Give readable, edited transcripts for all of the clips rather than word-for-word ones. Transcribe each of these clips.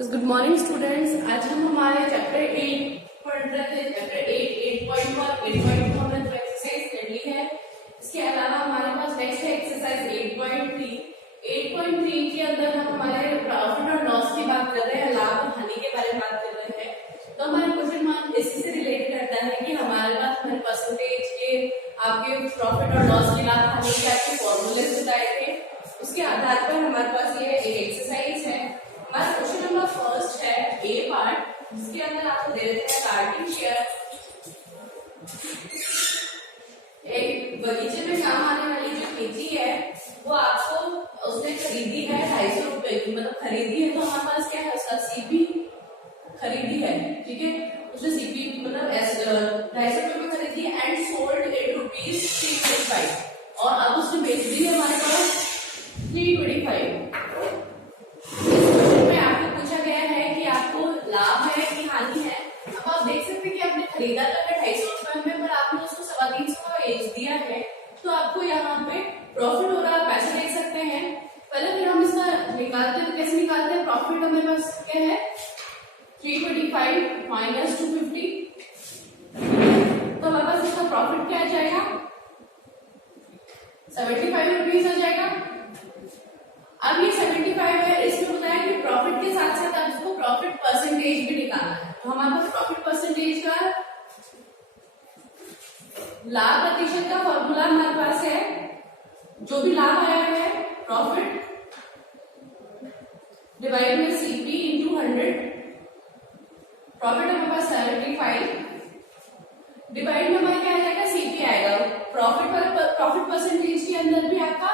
Good morning students. आज हम हमारे चैप्टर 8 पढ़ रहे थे। चैप्टर 8, 8.1, 8.2 हमने जो एक्सरसाइज कर ली है। इसके अलावा हमारे पास नेक्स्ट है एक्सरसाइज 8.3। 8.3 के अंदर हम हमारे प्रॉफिट और लॉस की बात कर रहे हैं, लाभ और हानि के बारे में बात कर रहे हैं। तो हमारा क्वेश्चन मार्क इसी से रिलेट करता है कि हमारे पास हमारे परसेंटेज के आपके प्रॉफिट और लॉस के लाभ हानि के आपके फॉर्मूले बताए थे। उसके आधार पर हमारे पास ये एक एक्सरसाइज है। हमारा क्वेश्चन नंबर फर्स्ट है ए पार्ट, जिसके अंदर आपको दे देते हैं कार्टिंग शेयर। एक बगीचे में काम आने वाली जो खेती है वो आपको उसने खरीदी है 250 रुपए की, मतलब खरीदी है तो हमारे पास क्या है उसका सीपी खरीदी है, ठीक है। उसने सीपी मतलब 250 रुपए में खरीदी है एंड सोल्ड इट ₹325 और अब उसने बेच दी है हमारे पास 325। लाभ है कि हानि है। अब आप देख सकते हैं कि आपने खरीदा तो 250 रुपए में, पर आपने उसको 325 का बेच दिया है, तो आपको यहाँ पे प्रॉफिट हो रहा है, पैसे देख सकते हैं। पहले फिर हम इसका निकालते हैं, तो कैसे निकालते हैं? प्रॉफिट हमारे पास क्या है 325 माइनस 250, तो हमारे पास इसका प्रॉफिट क्या आ जाएगा 75 रुपीज आ जाएगा। अब ये 75 है, इसमें बताया कि प्रॉफिट के साथ साथ अब इसको प्रॉफिट परसेंटेज भी निकालना है। तो हमारे पास प्रॉफिट परसेंटेज का लाभ प्रतिशत का फॉर्मूला हमारे पास है। जो भी लाभ आया है प्रॉफिट डिवाइड में सीपी इंटू 100। प्रॉफिट हमारे पास 75 डिवाइड में हमारा क्या आ जाएगा सीपी आएगा। प्रॉफिट परसेंटेज के अंदर भी आपका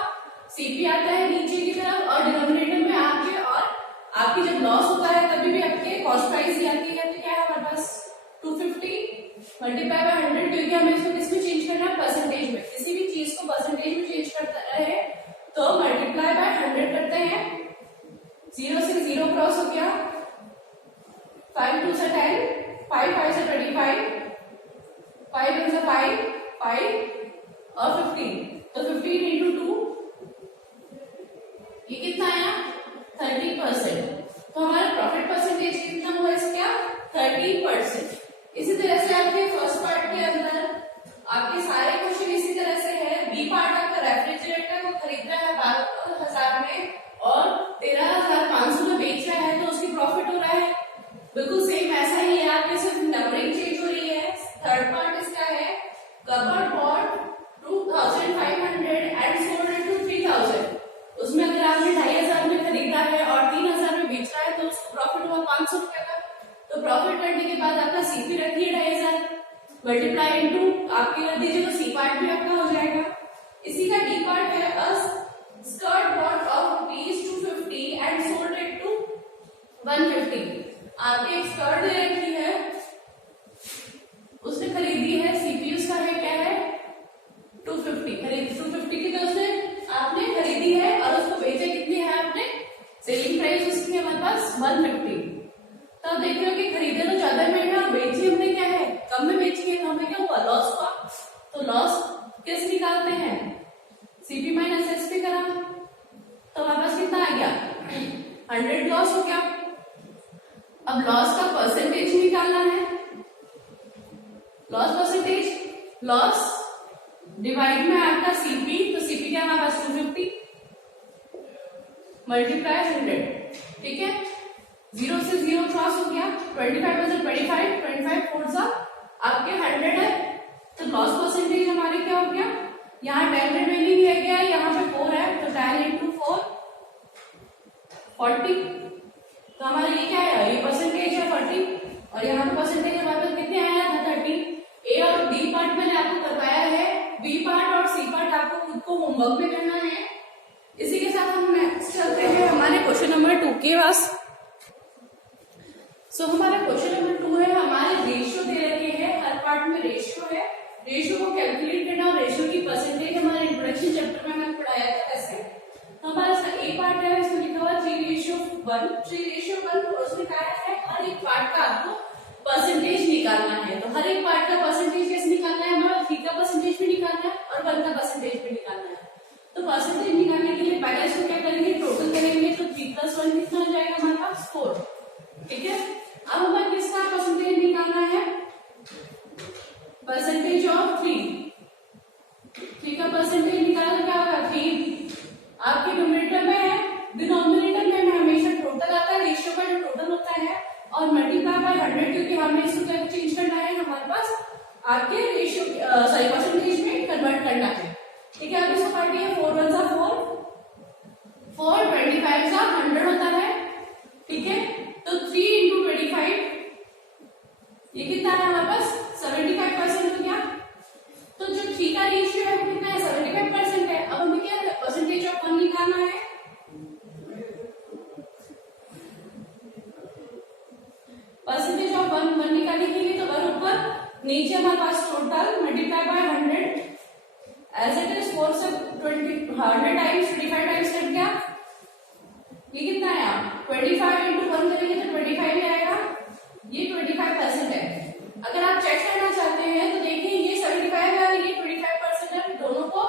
सीपी आता है नीचे की तरफ और डिनोमिनेटर में आपके, और आपकी जब लॉस होता है तभी भी आपके कॉस्ट प्राइस ही आती है। तो क्या है हमारे पास 250 मल्टीप्लाई बाय 100, क्योंकि हमें इसको किसमें चेंज करना है परसेंटेज में। किसी भी चीज को परसेंटेज में चेंज करता है तो मल्टीप्लाई बाय 100 करते हैं। 0 से 0 क्रॉस हो गया, 5 2 से 10, 5 5 से 25, 5 1 से 5 और 15, तो 15 इंटू 2 ये कितना आया 30%। तो हमारा प्रॉफिट परसेंटेज कितना हुआ इसका 30%। इसी तरह से आपके फर्स्ट पार्ट के अंदर आपके सारे क्वेश्चन इसी तरह से है। बी पार्ट आपका रेफ्रिजरेटर को खरीद रहा है 12,000 में और 13,500 में बेच रहा है, तो उसकी प्रॉफिट हो रहा है। बिल्कुल सेम ऐसा ही है, आपके सिर्फ नंबरिंग चेंज हो रही है। थर्ड पार्ट इसका है cupboard bought 2,500 and sold it to 3,000। उसमें अगर आपने 2,500 में खरीदा है और 3,000 में बेच रहा है तो उसको प्रॉफिट हुआ 500 रुपए का। तो प्रॉफिट करने के बाद आपका सीपी रखिए 2,500 मल्टीप्लाई इनटू आपके कर दीजिए, तो सी पार्ट भी आपका हो जाएगा। इसी का डी पार्ट है skirt bought of ₹250 and sold it to 150। आपने एक स्कर्ट दे रखी है, उसने खरीदी है, सीपी उसका है क्या है 250, खरीदी 250 की, तो उसने आपने खरीदी है और उसको बेचे कितने है आपने, सेलिंग प्राइस उसकी है हमारे पास 150। तो आप देख रहे हो कि खरीदे तो ज्यादा महंगा और बेची हमने क्या है कम में बेची है, तो हमें क्या हुआ लॉस हुआ। तो लॉस कैसे निकालते हैं सीपी माइनस एसपी करा, तो हमारे पास कितना आ गया 100 लॉस हो गया। अब लॉस का परसेंटेज निकालना है। लॉस परसेंटेज, लॉस डिवाइड में आपका सीपी, तो सीपी क्या हमारे पास 250 मल्टीप्लाई 100, ठीक है। 0 से 0 क्रॉस हो गया, 25 में से 25 4 सा आपके 100 है, तो लॉस परसेंटेज हमारे क्या हो गया, यहाँ 10 रिमेनिंग रह गया, यहाँ पे 4 है, तो 10 इंटू 4 40। तो हमारा ये क्या है, ये परसेंटेज है 40 और यहाँ पे परसेंटेज हमारे पास कितने आया था 30। ए और डी पार्ट मैंने आपको करवाया है, बी पार्ट और सी पार्ट आपको खुद को होमवर्क में करना है। इसी के साथ हम नेक्स्ट चलते हैं हमारे क्वेश्चन नंबर 2 के पास। सो हमारा क्वेश्चन नंबर 2 है, हमारे रेशियो दे रखे हैं, हर पार्ट में रेशियो है। रेशियो को कैलकुलेट करना और रेशियो की परसेंटेज हमारे इंट्रोडक्शन चैप्टर में हमने पढ़ाया था ऐसे। तो हमारा ए पार्ट है, इसमें लिखा हुआ 3:1 और उसमें क्या है हर एक पार्ट का आपको परसेंटेज निकालना है। तो हर एक पार्ट का परसेंटेज कैसे निकालना है, हमारा 3 का परसेंटेज भी निकालना है और 1 का परसेंटेज भी निकालना है। तो परसेंटेज निकालने के लिए पहले इसको क्या करेंगे टोटल करेंगे, तो 3 + 1 कितना हो जाएगा हमारे पास 4। परसेंटेज ऑफ 3 का परसेंटेज निकाल क्या होगा 3 आपके न्यूमरेटर में है, डिनोमिनेटर में हमेशा टोटल आता है, रेशियो का जो टोटल होता है, और मल्टीप्लाई बाय 100 क्योंकि हमें इसको चेंज करना है, हमारे पास आपके रेशियो सॉरी परसेंटेज में कन्वर्ट करना है। ठीक है, अब इसको काटिए 4 1 जा 4 4 25 जा 100 होता है। ठीक है, तो 3 into 25 ये कितना है हमारे पास 75% हो गया। तो जो 3 का रेशियो है वो कितना है 75% है। अब हमें क्या है परसेंटेज ऑफ 1 निकालना है। परसेंटेज ऑफ 1 निकालने के लिए तो 1 ऊपर नीचे हमारे पास total multiply by 100 as it is 4 से 100 टाइम्स 25 टाइम्स कट गया। ये कितना आया 25 into 1 करेंगे तो 25 ही आएगा। ये 25% है। अगर आप चेक करना चाहते हैं तो देखिए ये 75 है, ये 25% है, दोनों को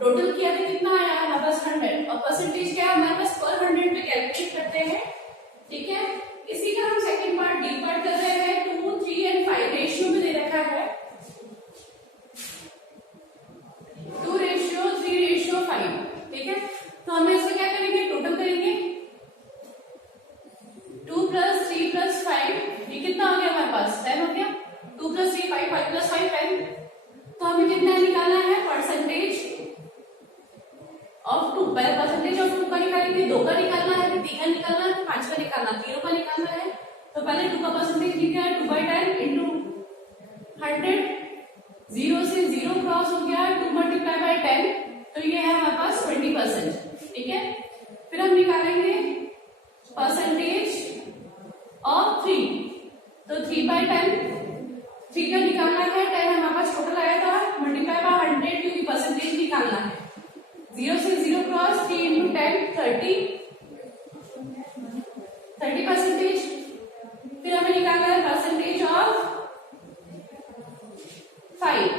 टोटल किया तो कितना आया हमारे पास 100 और परसेंटेज क्या है हमारे पास पर 100 पे कैलकुलेट करते हैं। ठीक है, इसी का हम सेकंड पार्ट डी पार्ट कर रहे हैं। 2 3 एंड 5 रेशियो में दे रखा है 2:3:5। ठीक है, तो हमें इसको क्या करेंगे टोटल करेंगे 2 + 3 + 5 ये कितना हो गया हमारे पास 10 हो गया। 2 + 3 5 5 + 5 10। तो हमें कितना निकालना है परसेंटेज ऑफ 2। पहले परसेंटेज ऑफ 2 का निकालेंगे, 2 का निकालना है, 3 का निकालना है, 5 का निकालना है, 0 का निकालना है। तो पहले 2 का परसेंटेज लिखा है 2/10 into 100 0 से 0 क्रॉस हो गया 2 × 10 तो ये है हमारे पास 20%। ठीक है, फिर हम निकालेंगे परसेंटेज ऑफ 3। तो 3/10 3 का निकालना है, 10 हमारे पास टोटल आया था मल्टीप्लाई बाय 100 क्योंकि परसेंटेज निकालना है। 0 से 0 क्रॉस 3 into 10 30%। फिर हमें निकालना है परसेंटेज ऑफ 5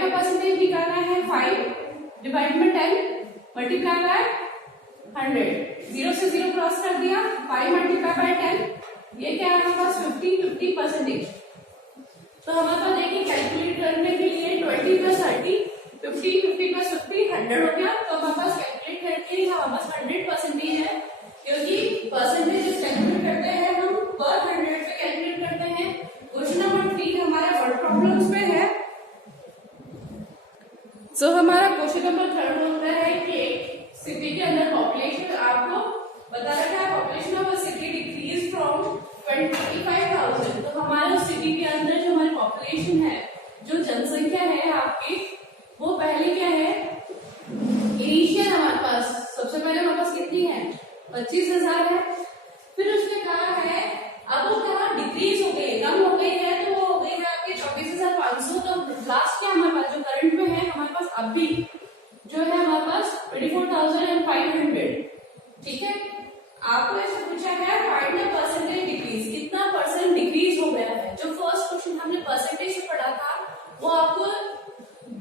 का परसेंटेज निकालना है 5 डिवाइड में 10 मल्टीप्लाई बाय 100। 0 से 0 क्रॉस कर दिया 5 मल्टीप्लाई बाय 10 ये क्या है हमारे पास 50%। तो हमारे पास देखिए कैलकुलेट करने के लिए 20 + 30 50 50 + 50 100 हो गया। तो हमारे पास कैलकुलेट करके हमारे पास 100% है क्योंकि परसेंटेज कैलकुलेट करते हैं हम पर 100 पे कैलकुलेट करते हैं। क्वेश्चन नंबर 3 हमारा वर्ड प्रॉब्लम्स पे है। सो हमारा क्वेश्चन नंबर 3 होता है कि सिटी के अंदर पॉपुलेशन आपको बता रखा है population of a city decrease from 25,000। तो हमारे सिटी के अंदर जो हमारी पॉपुलेशन है जो जनसंख्या है आपकी वो पहले क्या है इनिशियल हमारे पास सबसे पहले हमारे पास कितनी है 25,000 है। फिर उसने कहा है अब वो कहा डिक्रीज हो गई कम हो गई है तो वो हो गई है आपके 24,500। तो लास्ट क्या हमारे पास जो करंट में है हमारे पास अभी जो है हमारे पास 24,500। ठीक है, आपको ऐसा पूछा है फाइंड द परसेंटेज डिक्रीज कितना परसेंट डिक्रीज हो गया है। जो फर्स्ट क्वेश्चन हमने परसेंटेज में पढ़ा था वो आपको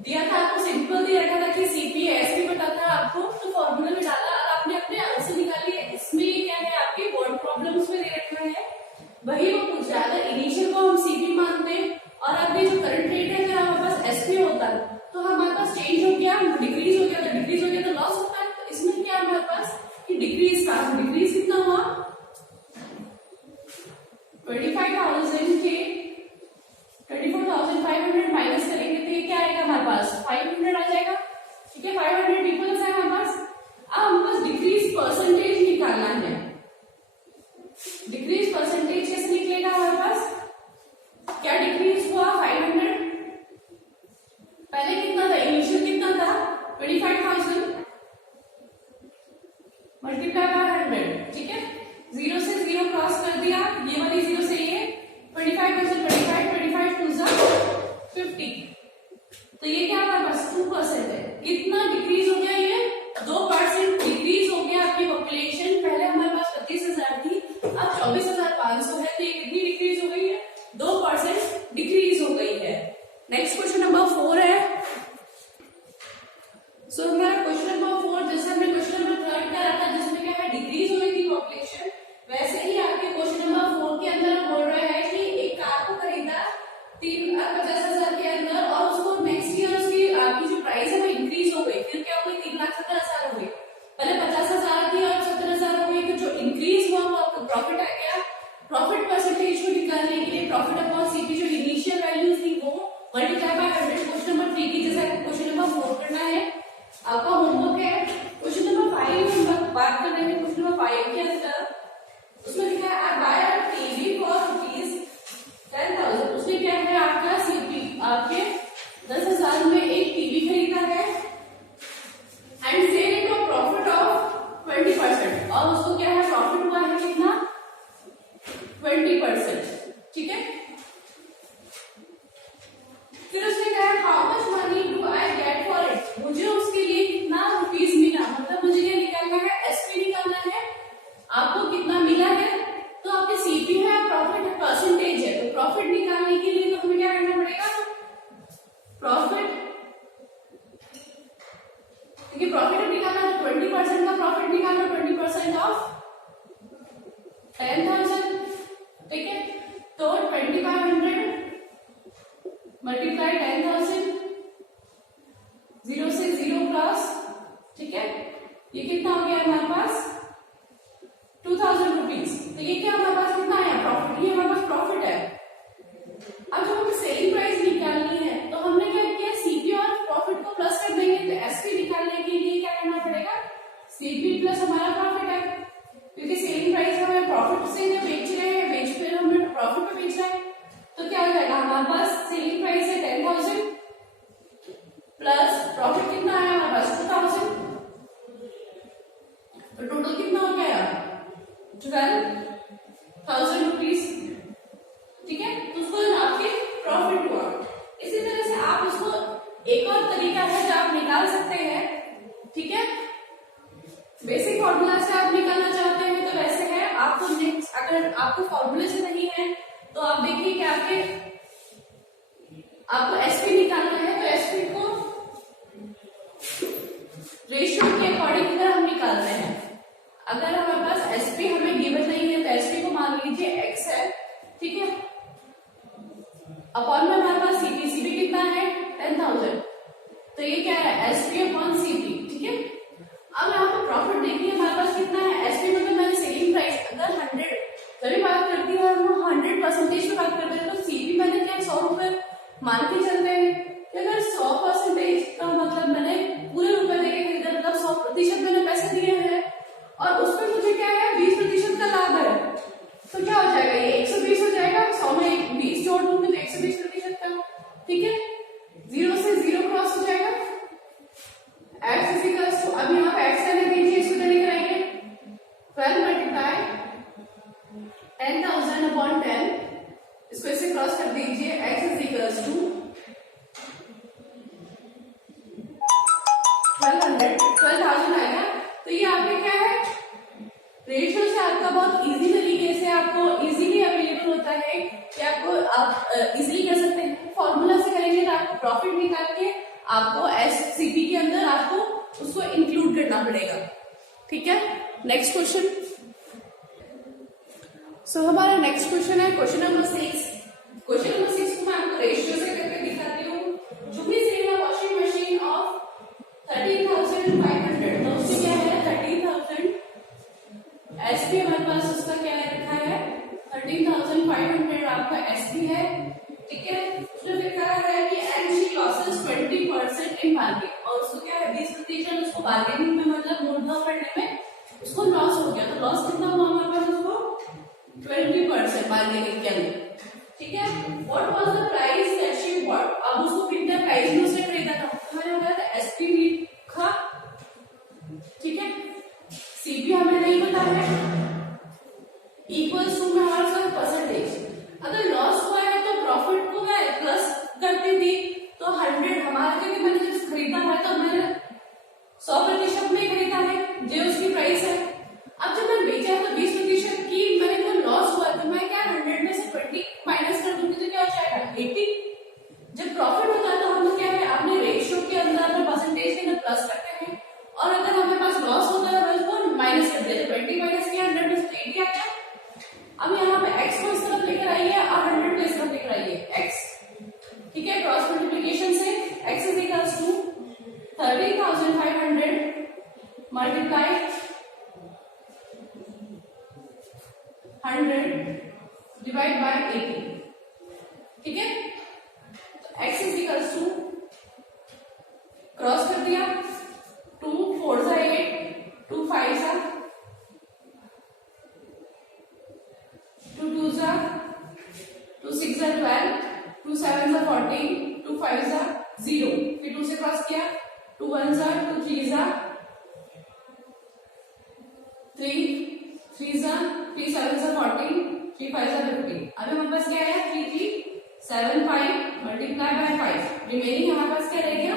दिया था, आपको सिंपल दिया रखा था कि सीपी एसपी पता था आपको, तो फॉर्मूला में डाला और आपने अपने आंसर निकाली। इसमें क्या है आपके वर्ड प्रॉब्लम्स में दे रखा है वही वो पूछ रहा है। इनिशियल को हम सीपी मानते और अभी जो करंट रेट है अगर हमारे पास एसपी होता तो हमारे पास चेंज हो गया डिक्रीज हो गया तो डिक्रीज हो गया तो लॉस होता है। तो इसमें क्या हमारे पास कि डिक्रीज का डिक्रीज कितना हुआ प्रॉफिट निकालना है, 20% का प्रॉफिट निकालना, 20% ऑफ 10,000, ठीक है। तो 2500 मल्टीप्लाई 10,000, 0 से 0 क्रॉस, ठीक है। ये कितना हो गया हमारे पास 2000 रुपीज। तो ये क्या हमारे पास कितना आया प्रॉफिट, ये हमारे पास प्रॉफिट है। अब जब हमें सेलिंग प्राइस निकालनी है तो हमने क्या किया, सीपी और प्रॉफिट को प्लस कर देंगे। तो एसपी निकालने के लिए क्या करना पड़ेगा, सीपी प्लस हमारा प्रॉफिट है, क्योंकि सेलिंग प्राइस हमें प्रॉफिट से बेच रहे हैं, बेच फिर हमें प्रॉफिट पे बेच रहे हैं। तो क्या हो जाएगा, हमारे पास सेलिंग प्राइस है 10,000 प्लस प्रॉफिट कितना आया हमारे पास 2,000, तो टोटल कितना हो गया 12,000 रुपीज, ठीक है। तो उसको आपके प्रॉफिट हुआ। इसी तरह से आप उसको एक और तरीका है जो आप निकाल सकते हैं, ठीक है। बेसिक फॉर्मूला से आप निकालना चाहते हैं तो वैसे है, आपको नेक्स्ट अगर आपको फॉर्मूले से नहीं है तो आप देखिए कि आपको एसपी निकालना है। तो एसपी को रेशियो के अकॉर्डिंग अगर हम निकालते हैं, अगर हमारे पास एसपी हमें गिवन नहीं है तो एसपी को मान लीजिए एक्स है, ठीक है। अपॉन में हमारे पास सीपी, सीपी कितना है 10,000, तो ये क्या है एसपी अपॉन सीपी, ठीक है। अब यहाँ पर प्रॉफिट देखिए हमारे पास कितना है, एसपी में तो मैंने सेलिंग प्राइस अगर 100 जब बात करती है हम 100% में बात करते हैं, तो सीपी मैंने क्या 100 रुपए मान के चलते हैं कि अगर 100% का मतलब मैंने पूरे रुपए देके खरीदा, मतलब 100% मैंने पैसे दिए हैं और उसमें मुझे क्या है 20% का लाभ है, तो क्या हो जाएगा ये 120 हो जाएगा, 100 में 20 जोड़ दूंगी तो 120% का, ठीक है। 0 से 0 क्रॉस हो जाएगा, x इज इक्वल टू, अब यहाँ पे x करने दीजिए, इसको तो लेकर आएंगे 12 मल्टीप्लाई 10,000 अपॉन 10, इसको ऐसे क्रॉस कर दीजिए, x इज इक्वल टू 12,000 आएगा। तो ये आपके क्या है रेशियो से आपका बहुत इजी तरीके से आपको इजीली अवेलेबल होता है कि आपको आप इजीली कर सकते हैं। फॉर्मूला से करेंगे तो आपको प्रॉफिट निकाल के आपको एससीपी के अंदर आपको उसको इंक्लूड करना पड़ेगा, ठीक है। नेक्स्ट क्वेश्चन, सो हमारा नेक्स्ट क्वेश्चन है क्वेश्चन नंबर 6। क्वेश्चन नंबर 6 को मैं आपको रेशियो से करके दिखाती हूँ। Jubilee sale a washing machine of 13,500, तो उससे क्या है 30,000, एसपी हमारे पास उसका क्या लिखा है 13,500 आपका एसपी है, ठीक है। उसमें लिखा है कि and she losses 20% in market, और उसको क्या है 20% उसको बार्गेनिंग में मतलब मोल भाव करने में उसको लॉस हो गया। तो लॉस कितना हुआ हमारे पास उसको 20% बार्गेनिंग के अंदर, ठीक है। What was the price that she bought, अब उसको कितने प्राइस में उसने खरीदा था, तो मैंने बताया था एसपी लिखा, ठीक है। सीपी हमें नहीं पता है, इक्वल्स टू में हमारे साथ परसेंटेज, अगर लॉस हुआ है तो प्रॉफिट को मैं प्लस करती थी, तो 100 हमारे क्योंकि मैंने जब खरीदा है तो मैंने 100% में खरीदा है जो उसकी प्राइस है। अब जब मैं बेचा तो 20% की मैंने को लॉस हुआ, तो मैं क्या 100 में से 20 माइनस कर दूंगी तो क्या हो जाएगा 80। जब प्रॉफिट होता है तो हम क्या है अपने रेशियो के अंदर अपने परसेंटेज के अंदर प्लस करते हैं, और अगर हमारे पास लॉस होता है तो उसको माइनस कर देते, 20 माइनस किया 100 में से 80 आ गया। अब यहाँ पे x को इस तरफ लेकर आइए और 100 को इस तरफ लेकर आइए x, ठीक है। क्रॉस मल्टीप्लिकेशन से x is equal to 13,500 multiply 100 divide by 80, ठीक है। x is equal to cross कर दिया, 2 4 जा 8, 2 5 जा, 2 2 जा, 2 6 जा 12, 2 7 जा 14, 2 5 जा 0, फिर 2 से क्रॉस किया, 2 1 जा, 2 3 जा 3, 3 जा 3 7 जा 14, 3 5 जा 15। अब हमारे पास क्या है 3 3 7 5 मल्टीप्लाई बाय 5, रिमेनिंग हमारे पास क्या रह गया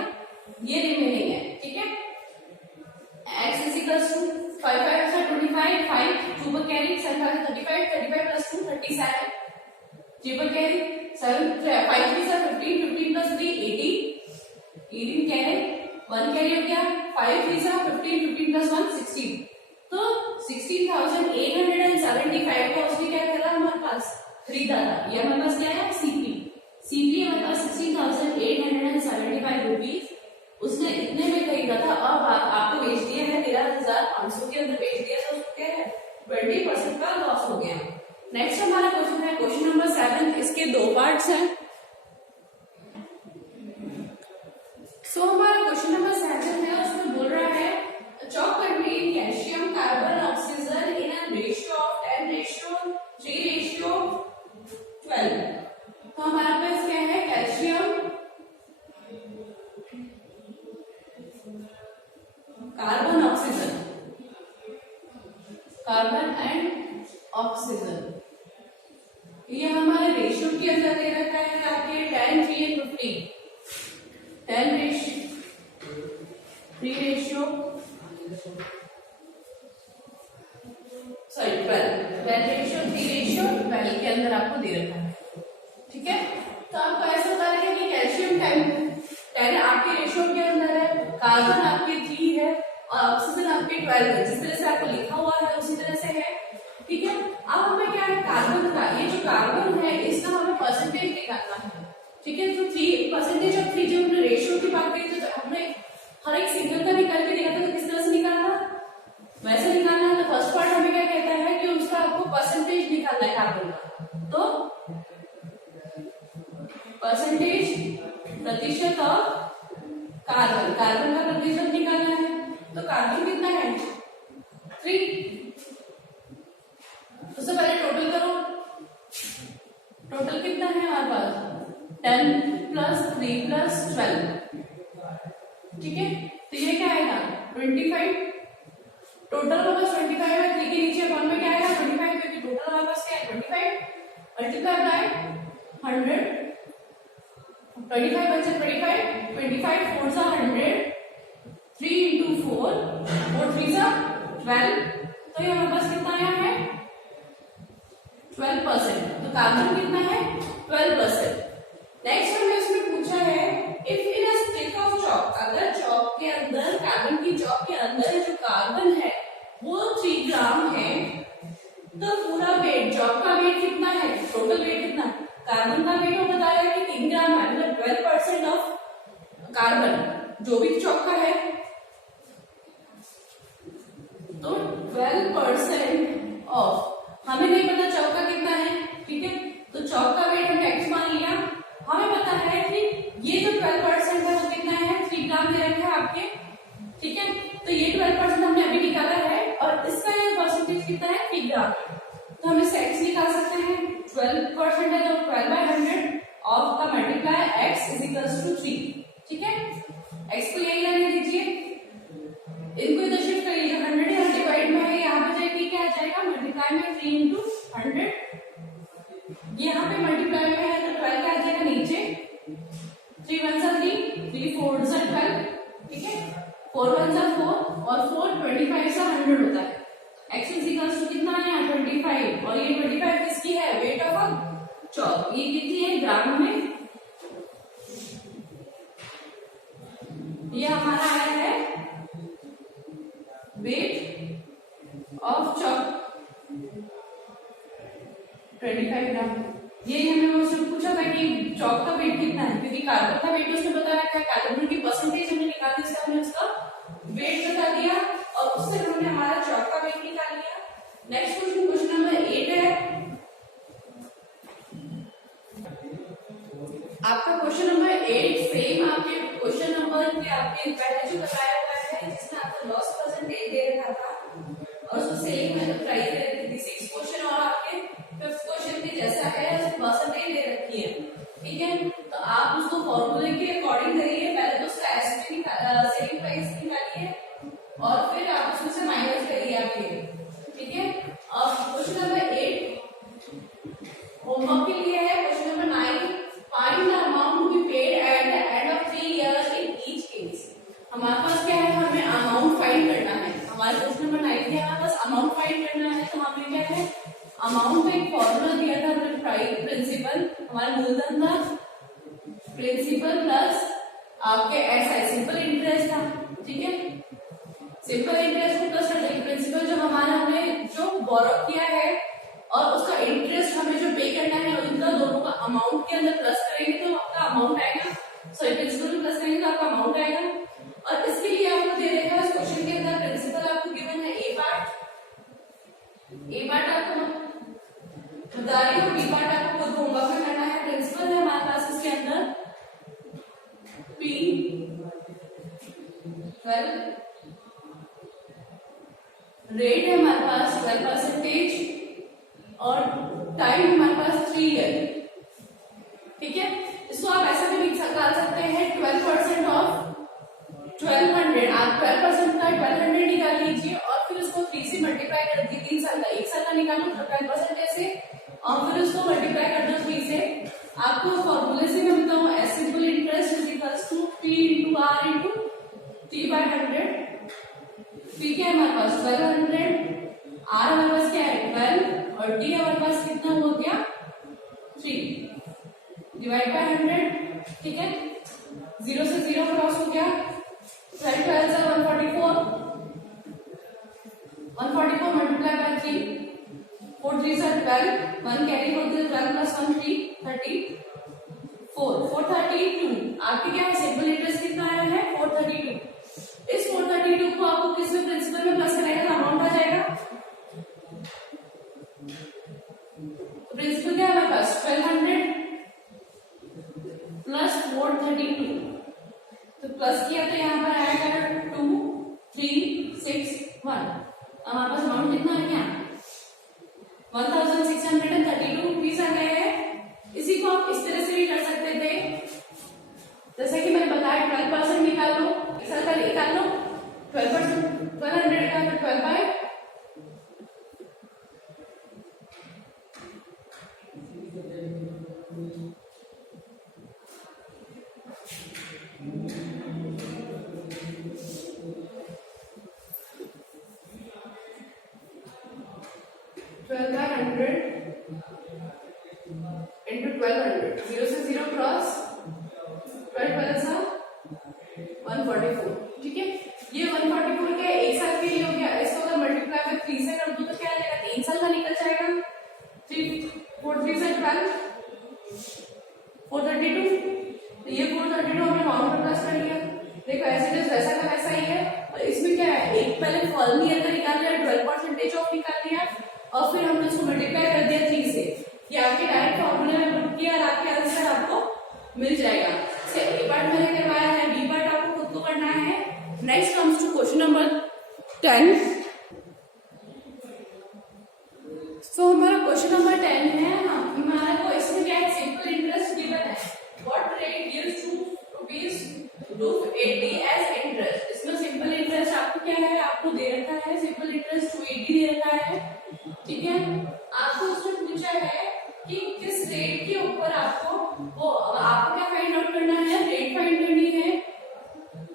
ये रिमेनिंग है, ठीक है। x इज इक्वल टू 5 5 से 25, 5 2 पर कैरी 7 5 35, 35 प्लस 2 37, 3 पर कैरी 7 5 3 से 15, 15 प्लस 3 18, 18 कैरी 1 कैरी हो गया, 5 3 सा 15, 15 प्लस 1 16, तो 16,875 का उसने क्या करा हमारे पास खरीदा था। ये हमारे पास क्या है सीपी, सीपी हमारे पास 16,875 रुपीज उसने इतने में खरीदा था। अब आपको बेच दिया है 13,500 के अंदर बेच दिया, तो उसको क्या है 20% का लॉस हो गया। नेक्स्ट हमारा क्वेश्चन है क्वेश्चन नंबर 7, इसके दो पार्ट्स हैं। सो हमारा क्वेश्चन नंबर 7 है, उसमें बोल रहा है chalk contain calcium, carbon, oxygen in a ratio of 10:3:12। तो हमारे पास क्या है calcium, carbon, oxygen, carbon and oxygen, ये हमारे रेशियो के अंदर दे रखा है आपके 10 3 and 15, 10 ratio sorry 12 ratio 3 ratio 12 के अंदर आपको दे रखा है। ठीक है, तो आपको ऐसा बता रहा है कि कैल्शियम 10 आपके रेशियो के अंदर है, कार्बन आपके 3 है और ऑक्सीजन आपके 12 है, जिस तरह से आपको लिखा हुआ है उसी तरह से है। ठीक है, अब हमें क्या है कार्बन का, ये जो कार्बन है इसका हमें परसेंटेज निकालना है। ठीक है, तो 3% ऑफ 3 जो हमने रेशियो की बात करी तो हमने हर एक सिंगल का निकाल के देखा था, तो किस तरह से निकालना वैसे निकालना है। तो फर्स्ट पार्ट हमें क्या कहता है कि उसका आपको परसेंटेज निकालना है कार्बन का, तो परसेंटेज प्रतिशत ऑफ कार्बन, कार्बन का प्रतिशत निकालना है। तो कार्बन कितना है 3, उससे पहले टोटल करो, टोटल कितना है हमारे पास 10 प्लस 3 प्लस 12। ठीक है, तो ये क्या आएगा 25, टोटल हमारे पास 25 है, 3 के नीचे 1 में क्या आएगा 25, क्योंकि टोटल हमारे पास क्या है 25 मल्टीप्लाई बाय 100, 25 बचे 25 4 सा 100, 3 into 4 और 3 सा 12, तो ये हमारे पास कितना आया है 12%। तो कार्बन कितना है 12%। नेक्स्ट हमें इसमें पूछा है if in a stick of chalk, अगर चॉक के अंदर कार्बन की चॉक के अंदर जो कार्बन है वो 3 ग्राम है, तो पूरा वेट चॉक का वेट कितना है, टोटल वेट कितना है कार्बन का वेट वो बताया कि 3 ग्राम है, मतलब 12% ऑफ कार्बन जो भी चॉक का है, तो 12% ऑफ, हमें नहीं पता चौक का कितना है। ठीक है, तो चौक का वेट हमने x मान लिया, हमें पता है कि ये जो 12% है वो कितना है 3 ग्राम दे रखा है आपके। ठीक है, तो ये 12% हमने अभी निकाला है और इसका ये परसेंटेज कितना है 3 ग्राम, तो हम इससे x निकाल सकते हैं 12% है तो 12/100 ऑफ का multiply x is equals to 3। ठीक है, x को यही रहने दीजिए, इनको इधर शिफ्ट करिए, जो 100 यहाँ डिवाइड में है यहाँ पे जाएगी क्या आ जाएगा मल्टीप्लाई में 3 into 100, यहाँ पे मल्टीप्लाई में है तो 12 क्या आ जाएगा नीचे, 3 1 सा 3, 3 4 सा 12। ठीक है, 4 1 सा 4 और 4 25 सा 100 होता है। x इज इक्वल्स टू कितना है 25 और ये 25 किसकी है वेट ऑफ अ चॉक, ये कितनी है ग्राम में, ये हमारा आया है वेट ऑफ चॉक 25 ग्राम। ये हमें उसने पूछा था कि चॉक का वेट कितना है, क्योंकि कार्बन का वेट उसने बता रखा है, कार्बन की परसेंटेज हमने निकाल दी, इसका हमने उसका वेट बता दिया और उससे हमने हमारा चॉक का वेट निकाल लिया। नेक्स्ट क्वेश्चन क्वेश्चन नंबर 8 है आपका। क्वेश्चन नंबर 8 सेम आपके क्वेश्चन नंबर के आपके पहले जो बताया हुआ है जिसमें आपको लॉस परसेंटेज दे रखा था और उसको सेम प्राइस दे रखी थी। 6 क्वेश्चन और आपके 5th क्वेश्चन के जैसा है, परसेंटेज दे रखी है। ठीक है, तो आप उसको फॉर्मूले के अकॉर्डिंग करिए, पहले तो उसका एस्टिमेट सेलिंग प्राइस निकालिए और फिर आप उसमें से माइनस करिए आपके। ठीक है, अब क्वेश्चन नंबर 8 होमवर्क के लिए है। Question number 9 find the amount to be paid at the end of 3 years in each case. हमारे पास क्या है, हमें अमाउंट फाइंड करना है। हमारे क्वेश्चन नंबर 9 के हमारे पास अमाउंट फाइंड करना है, तो हमें क्या है अमाउंट का एक फॉर्मूला दिया था हमने, प्राइस प्रिंसिपल हमारे मूलधन था, प्रिंसिपल प्लस आपके एसआई सिंपल इंटरेस्ट था। ठीक है, सिंपल इंटरेस्ट में प्लस कर देंगे प्रिंसिपल जो हमारा हमने जो बोरो किया है और उसका इंटरेस्ट हमें जो पे करना है उनका दोनों का अमाउंट के अंदर प्लस करेंगे तो आपका अमाउंट आएगा। सॉरी प्रिंसिपल में प्लस करेंगे तो आपका अमाउंट आएगा। और इसके लिए आपको दे देगा इस क्वेश्चन के अंदर प्रिंसिपल आपको गिवन है ए पार्ट आपको बता रही हूँ, बी पार्ट आपको खुद होमवर्क में करना है। प्रिंसिपल है हमारे पास इसके अंदर P 12, रेट है हमारे पास 12% और टाइम हमारे पास 3 ईयर। ठीक है, इसको आप ऐसा भी निकाल सकते हैं 12% ऑफ 1200। आप 12% का 1200 निकाल लीजिए और फिर उसको 3 से मल्टीप्लाई कर दीजिए। 3 साल का 1 साल का निकालो 12% ऐसे और फिर उसको मल्टीप्लाई कर दो 3 से। आपको फॉर्मूले से मैं बताऊं S simple interest is equals to P into R into T/100। ठीक है, हमारे पास 1200, R हमारे पास क्या है 12 और T हमारे पास कितना हो गया 3 डिवाइड बाय 100। ठीक है, 0 से 0 क्रॉस हो गया। 12 12 से 144 मल्टीप्लाई बाय 3 4 3 से 12 1 कैरी होते 12 प्लस 1 34 432। आपके क्या है सिंपल इंटरेस्ट कितना आया है 432। इस 432 को आपको किस में प्रिंसिपल में प्लस करेगा तो अमाउंट आ जाएगा। प्रिंसिपल क्या है हमारे पास 1200 प्लस 432 तो प्लस किया तो यहाँ पर आएगा 2 3 6 1। हमारे पास अमाउंट कितना आ गया 1632 रुपीज आ गया है। इसी को आप इस तरह से भी कर सकते थे जैसे कि मैंने बताया 12% निकाल लो, एक साल का निकाल लो 12% 1200 का 12 बाय 100 into 1200 0 से 0 क्रॉस 12 12 सा 144। ठीक है, ये 144 क्या है 1 साल के लिए हो गया। इसको अगर मल्टीप्लाई में 3 से कर दूं तो क्या आ जाएगा 3 साल का निकल जाएगा। 3 4 3 से 12 432 तो ये 432 हमने अमाउंट में प्लस कर लिया। देखो ऐसे जैसे वैसा का वैसा ही है। और इसमें क्या है एक पहले फॉर्म ईयर का निकाल लिया 12% ऑफ निकाल लिया और फिर हमने उसको मल्टीप्लाई कर दिया 3 से। ये आपके डायरेक्ट फॉर्मूले में पुट किया और आपके आंसर आपको मिल जाएगा। ए पार्ट मैंने करवाया है, बी पार्ट आपको खुद को करना है। Next comes to question number 10। So हमारा क्वेश्चन नंबर 10 है हमारा को इसमें क्या है सिंपल इंटरेस्ट गिवन है। What rate gives to ₹280 as interest. इसमें सिंपल इंटरेस्ट आपको क्या है आपको दे रखा है सिंपल इंटरेस्ट 280 दे रखा है। ठीक है, आपको उसमें पूछा है कि किस रेट के ऊपर आपको क्या फाइंड आउट करना है रेट फाइंड करनी है।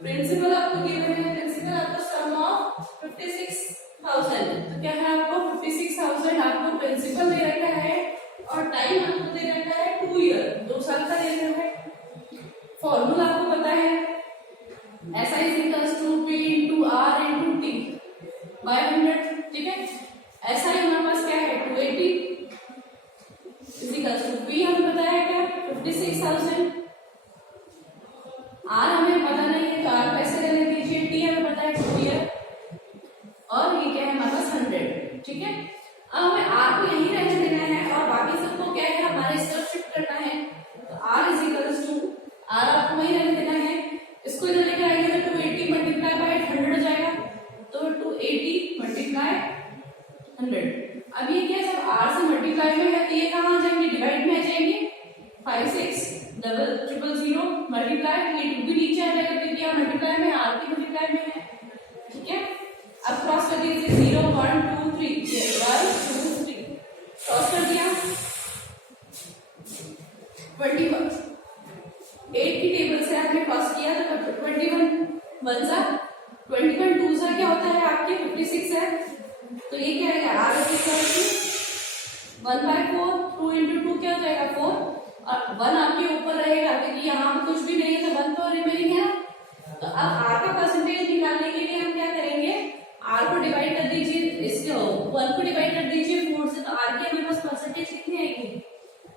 प्रिंसिपल आपको गिवन है, प्रिंसिपल आपको सम ऑफ 56,000 तो क्या है आपको 56,000 आपको प्रिंसिपल दे रखा है और टाइम आपको दे रखा है 2 ईयर 2 साल का दे रखा है। फॉर्मूला आपको पता है ऐसा is equals to P into R into T by 100। ठीक है, ऐसा ही हमारे पास क्या है 280 इक्वल्स टू P हमें पता है क्या 56,000। R हमें पता नहीं है तो R कैसे रहने दीजिए। T हमें पता है 2 ईयर और ये क्या है हमारे पास 100। ठीक है, अब हमें R को यहीं रहने देना है और बाकी सबको क्या है हमारे इस तरफ शिफ्ट करना है। तो R is equals to R आपको वहीं रहने देना है। इसको इधर लेकर आएंगे तो 280 मल्टीप्लाई बाय 100 हो जाएगा तो 280 मल्टीप्लाई 100। अब ये क्या सब R से मल्टीप्लाई में है तो ये कहाँ आ जाएंगे डिवाइड में आ जाएंगे 5 6 000 मल्टीप्लाई ये 2 भी नीचे आ जाएगा क्योंकि यहाँ मल्टीप्लाई में R की मल्टीप्लाई में है। ठीक है, अब क्रॉस कर दीजिए 0 1 2 3 1 2 3 क्रॉस कर दिया 21 8 की टेबल से आपने क्रॉस किया तो 21 1 सा 21 2 सा क्या होता है आपके 56 है तो ये क्या है R इक्वल टू 1/4 2 into 2 क्या हो जाएगा 4 और 1 आपके ऊपर रहेगा क्योंकि यहाँ पे कुछ भी नहीं है तो 1 तो रिमेनिंग है ना तो अब आर का परसेंटेज निकालने के लिए हम क्या करेंगे, आर को डिवाइड कर दीजिए, इसके 1 को डिवाइड कर दीजिए 4 से, तो आर की हमारे पास परसेंटेज कितनी आएगी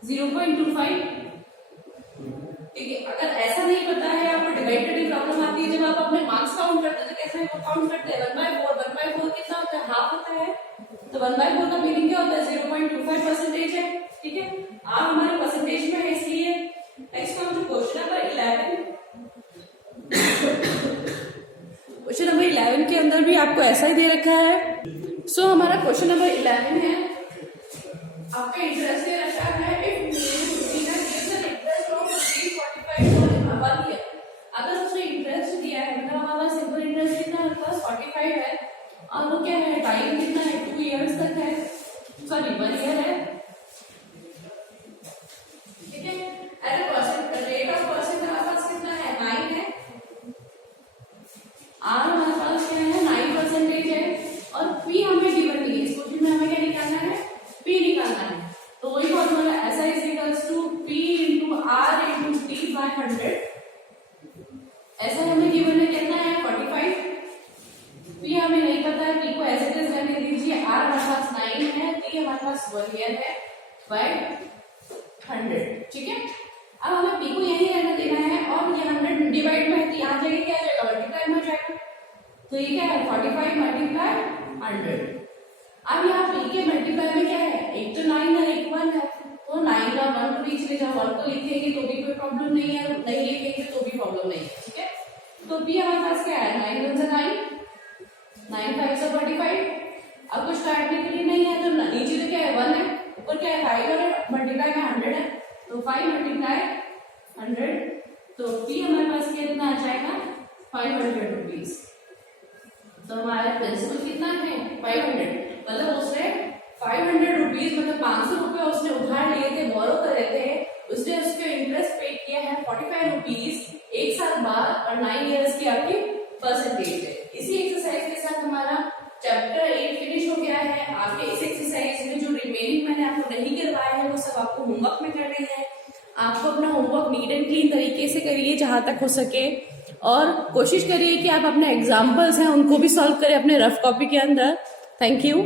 0.25। ठीक है, अगर ऐसा नहीं पता है, आपको डिवाइड करने की प्रॉब्लम आती है, जब आप अपने मार्क्स काउंट करते हैं तो कैसे काउंट करते हैं 1/4 कितना होता है, हाफ होता है, तो 1/4 का मीनिंग क्या होता है 0.25% है। ठीक है, आप हमारे परसेंटेज में है इसलिए। Next come to question number 11। Question number 11 के अंदर भी आपको ऐसा ही दे रखा है। सो हमारा क्वेश्चन नंबर 11 है, आपका इंटरेस्ट दे रखा है अगर उसने इंटरेस्ट दिया है, मतलब हमारा सिंपल इंटरेस्ट कितना है, 45 है, और वो क्या है, टाइम कितना है 2 इयर्स तक है, सॉरी 1 ईयर है। ठीक है, eight percent rate of percent हमारे पास कितना है 9 है, आर हमारे पास क्या है 9% है, और पी हमें गिवन नहीं है, इस क्वेश्चन में हमें क्या निकालना है, पी निकालना है। तो वही फॉर्मूला ऐसा is equals to P into R into T by 100। ऐसा हमें गिवन है कितना है 45, पी हमें नहीं पता है, पी को ऐसे कैसे रहने दीजिए, आर हमारे पास 9 है, टी हमारे पास 1 ईयर है बाय 100। ठीक है, अब हमें पी को यही रहने देना है, और ये 100 डिवाइड में है तो यहाँ जाएगा क्या जाएगा, मल्टीप्लाई में हो जाएगा, तो ये क्या है 45 मल्टीप्लाई 100। अब यहाँ पी के मल्टीप्लाई में क्या है, एक तो 9 है एक 1 है, तो 9 का 1 को बीच ले जाओ, 1 को लिखेंगे तो भी कोई प्रॉब्लम नहीं है, नहीं लिखेंगे तो भी प्रॉब्लम नहीं है। ठीक है, तो पी हमारे पास क्या है 9 1 से 9, 9 5 से 45। अब कुछ काटने के लिए नहीं है, तो नीचे तो क्या है 1 है, ऊपर क्या है 5 है, मल्टीप्लाई में 100 है, तो 5 मल्टीप्लाई 100, तो पी हमारे पास कितना आ जाएगा 500 रुपीज। तो हमारा प्रिंसिपल कितना है 500, मतलब उसने 500 रुपीज मतलब 500 रुपए उसने उधार लिए थे, बोरो करे थे, उसने उसके इंटरेस्ट पे किया है 45 रुपीज एक साल बाद, और 9 इयर्स की आपकी परसेंटेज है। इसी एक्सरसाइज के साथ हमारा चैप्टर 8 फिनिश हो गया है। आपके इस एक्सरसाइज में जो रिमेनिंग मैंने आपको नहीं करवाया है वो सब आपको होमवर्क में करने हैं। आपको अपना होमवर्क नीट एंड क्लीन तरीके से करिए जहां तक हो सके, और कोशिश करिए कि आप अपने एग्जाम्पल्स हैं उनको भी सॉल्व करें अपने रफ कॉपी के अंदर। Thank you.